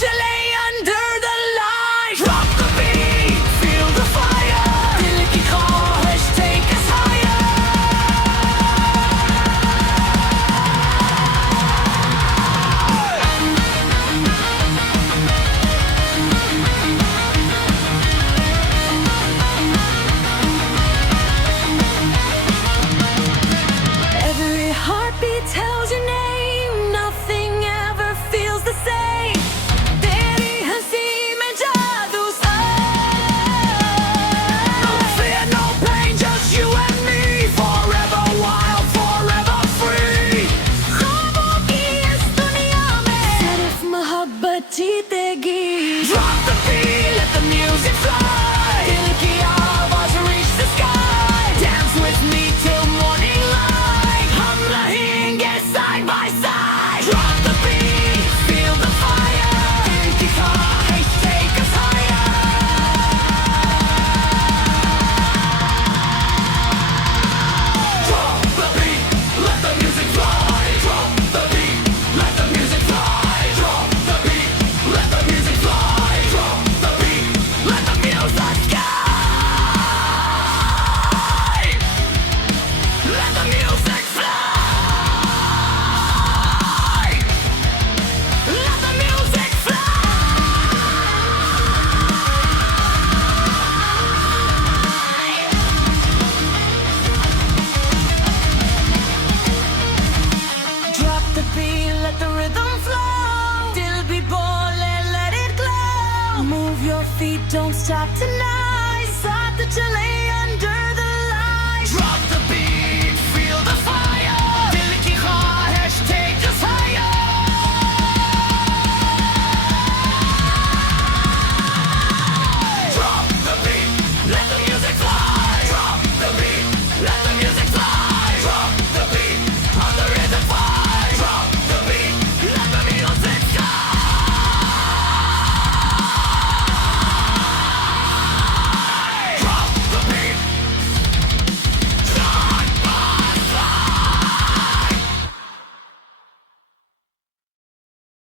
chale under the light. Drop the beat, feel the fire. Dil ki khwahish take us higher. Every heartbeat tells your name. Nothing ever feels the same. Teri hansi mein jadoo sa. No fear, no pain, just you and me. Forever wild, forever free. Khwabon ki is duniya mein sirf mohabbat jeetegi. Drop the beat, let the music fly. Dil ki awaaz reach the sky. Dance with me till morning light. Hum rahenge side by side. Drop the beat, feel the fire. Dil ki khwahish take us higher. Drop the beat, let the music fly. Drop the beat, let the music fly. Drop the beat, let the music fly. Drop the beat, let the music fly. Let the music fly. Let the music fly. Drop the beat, let the rhythm flow. Dil bhi bole, let it glow. Move your feet, don't stop tonight. Saath chale